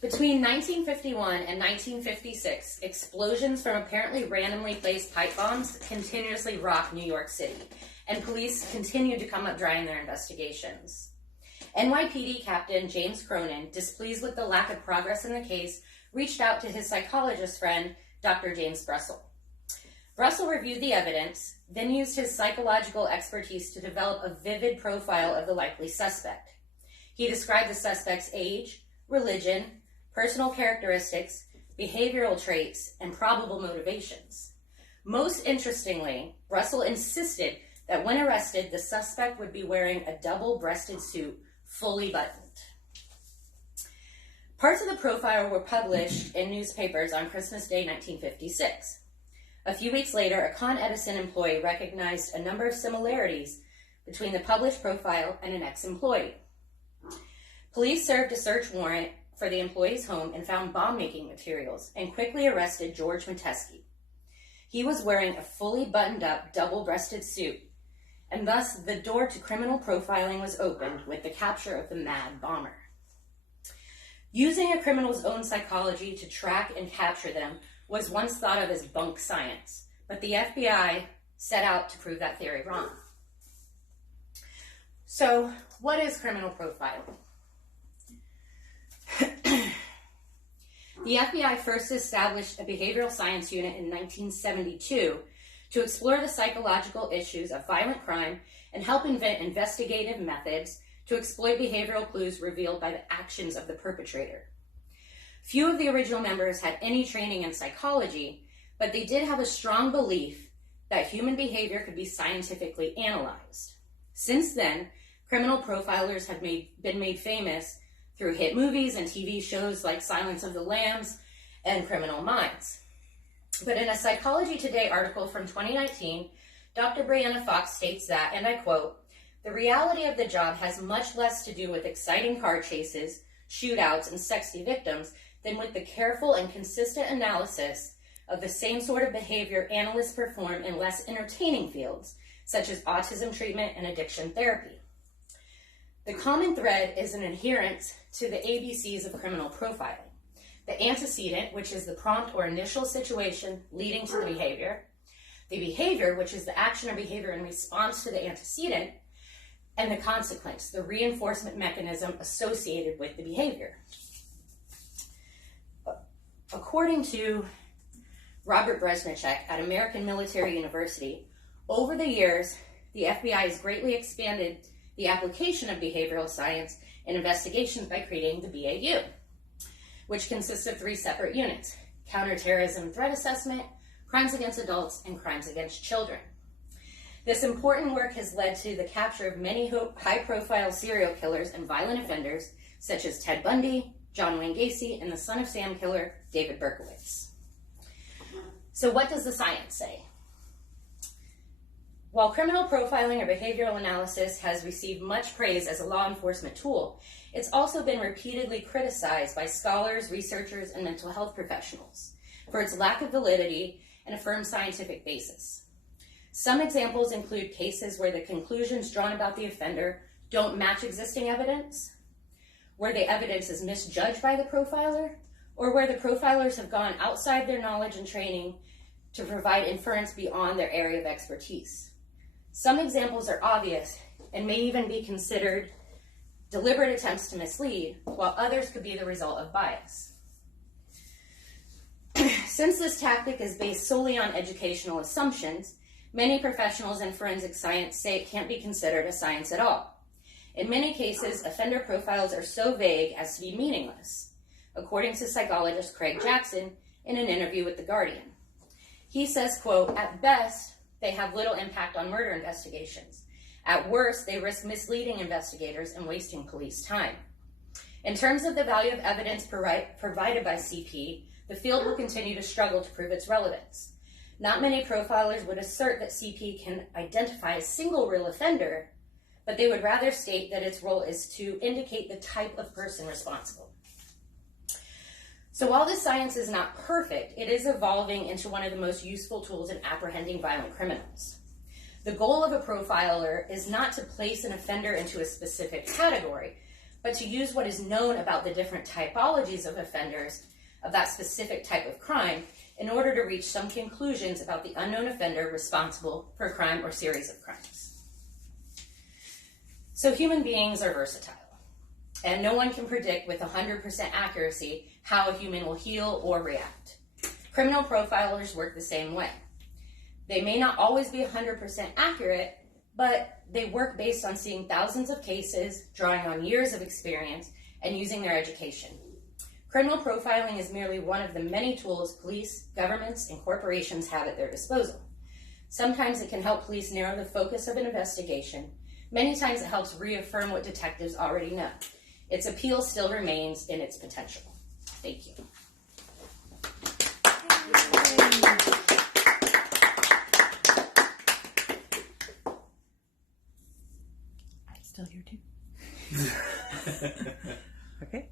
Between 1951 and 1956, explosions from apparently randomly placed pipe bombs continuously rocked New York City, and police continued to come up dry in their investigations. NYPD Captain James Cronin, displeased with the lack of progress in the case, reached out to his psychologist friend, Dr. James Brussel. Brussel reviewed the evidence, then used his psychological expertise to develop a vivid profile of the likely suspect. He described the suspect's age, religion, personal characteristics, behavioral traits, and probable motivations. Most interestingly, Brussel insisted that when arrested, the suspect would be wearing a double-breasted suit, fully buttoned. Parts of the profile were published in newspapers on Christmas Day 1956. A few weeks later, a Con Edison employee recognized a number of similarities between the published profile and an ex-employee. Police served a search warrant for the employee's home and found bomb-making materials and quickly arrested George Metesky. He was wearing a fully buttoned-up, double-breasted suit, and thus the door to criminal profiling was opened with the capture of the Mad Bomber. Using a criminal's own psychology to track and capture them was once thought of as bunk science, but the FBI set out to prove that theory wrong. So, what is criminal profiling? The FBI first established a behavioral science unit in 1972 to explore the psychological issues of violent crime and help invent investigative methods to exploit behavioral clues revealed by the actions of the perpetrator. Few of the original members had any training in psychology, but they did have a strong belief that human behavior could be scientifically analyzed. Since then, criminal profilers have been made famous through hit movies and TV shows like Silence of the Lambs and Criminal Minds. But in a Psychology Today article from 2019, Dr. Brianna Fox states that, and I quote, "The reality of the job has much less to do with exciting car chases, shootouts, and sexy victims than with the careful and consistent analysis of the same sort of behavior analysts perform in less entertaining fields, such as autism treatment and addiction therapy." The common thread is an adherence to the ABCs of criminal profiling. The antecedent, which is the prompt or initial situation leading to the behavior, which is the action or behavior in response to the antecedent, and the consequence, the reinforcement mechanism associated with the behavior. According to Robert Bresnicek at American Military University, over the years, the FBI has greatly expanded the application of behavioral science in investigations by creating the BAU, which consists of 3 separate units: counterterrorism threat assessment, crimes against adults, and crimes against children. This important work has led to the capture of many high-profile serial killers and violent offenders, such as Ted Bundy, John Wayne Gacy, and the Son of Sam killer, David Berkowitz. So what does the science say? While criminal profiling or behavioral analysis has received much praise as a law enforcement tool, it's also been repeatedly criticized by scholars, researchers, and mental health professionals for its lack of validity and a firm scientific basis. Some examples include cases where the conclusions drawn about the offender don't match existing evidence, where the evidence is misjudged by the profiler, or where the profilers have gone outside their knowledge and training to provide inference beyond their area of expertise. Some examples are obvious and may even be considered deliberate attempts to mislead, while others could be the result of bias. Since this tactic is based solely on educational assumptions, many professionals in forensic science say it can't be considered a science at all. In many cases, offender profiles are so vague as to be meaningless, according to psychologist Craig Jackson in an interview with The Guardian. He says, quote, "At best, they have little impact on murder investigations. At worst, they risk misleading investigators and wasting police time. In terms of the value of evidence provided by CP, the field will continue to struggle to prove its relevance. Not many profilers would assert that CP can identify a single real offender, but they would rather state that its role is to indicate the type of person responsible." So while this science is not perfect, it is evolving into one of the most useful tools in apprehending violent criminals. The goal of a profiler is not to place an offender into a specific category, but to use what is known about the different typologies of offenders of that specific type of crime in order to reach some conclusions about the unknown offender responsible for a crime or series of crimes. So human beings are versatile, and no one can predict with 100% accuracy how a human will heal or react. Criminal profilers work the same way. They may not always be 100% accurate, but they work based on seeing thousands of cases, drawing on years of experience, and using their education. Criminal profiling is merely one of the many tools police, governments, and corporations have at their disposal. Sometimes it can help police narrow the focus of an investigation. Many times it helps reaffirm what detectives already know. Its appeal still remains in its potential. Thank you. I'm still here too. Okay.